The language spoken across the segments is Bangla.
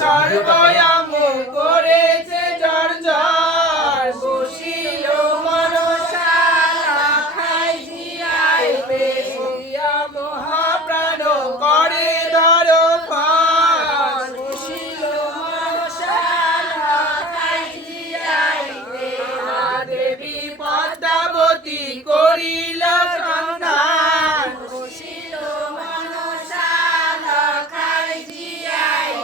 সর্বয়াঙ্গ করেছে জর্জর, বসিল মনসা লাখাই জিয়ায় বেশিয়া মহাপ্রাণ করে দর্পণ, বসিল মনসা লাখাই জিয়ায় দেবী পদ্মাবতী করিল সন্ধান, বসিল মনসা লাখাই জিয়ায়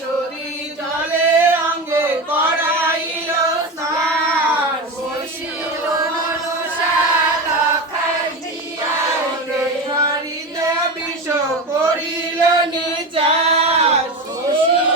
সরি জলে অঙ্গে করাইল স্নান, বসিল মনসা লাখাই জিয়ায় হরিদ বিষ করিল নিচার, বসিল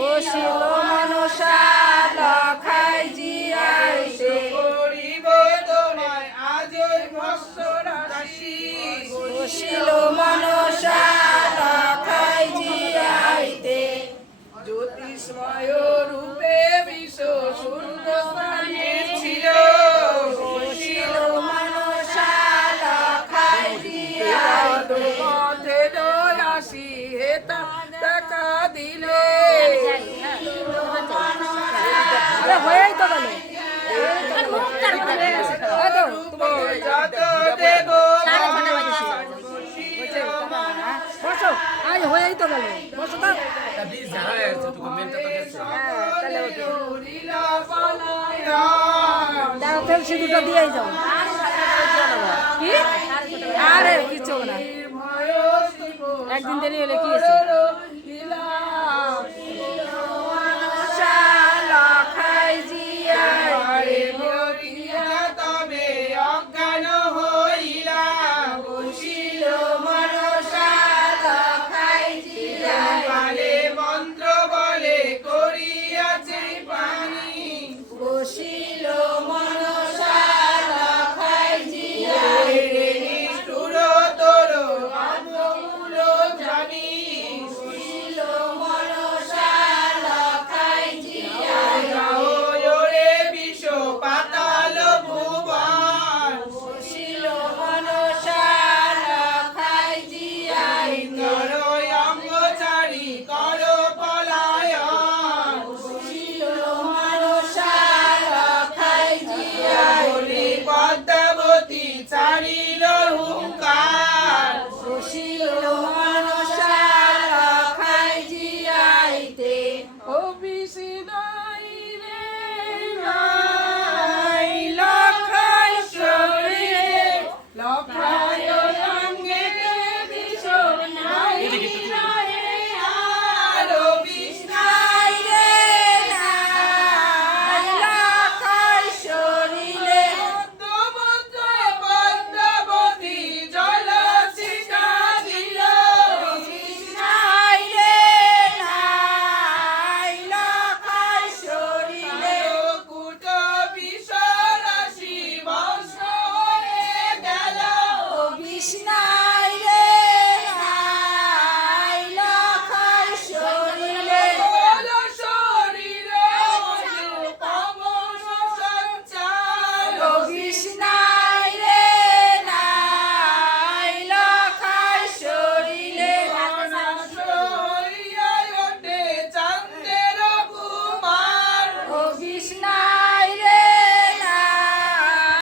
বসিল মনসা লাখাই জিয়াইতে করিব তোমায় আজই ভস্মরাশি, বসিল মনসা লাখাই জিয়াইতে জ্যোতিষময় রূপে বিশ্ব শূন্যস্থানে ছিল, বসিল মনসা লাখাই জিয়াইতে পথে দয়াসি হেতা টাকা দিলে, হয়েই তো গেল বসো, আজ হয়েই তো গেল, বসো তো দাঁড়া ফেল সিঁদুরটা দিয়েই যাও কি আরে কিছু না, একদিন দেরি হলে কি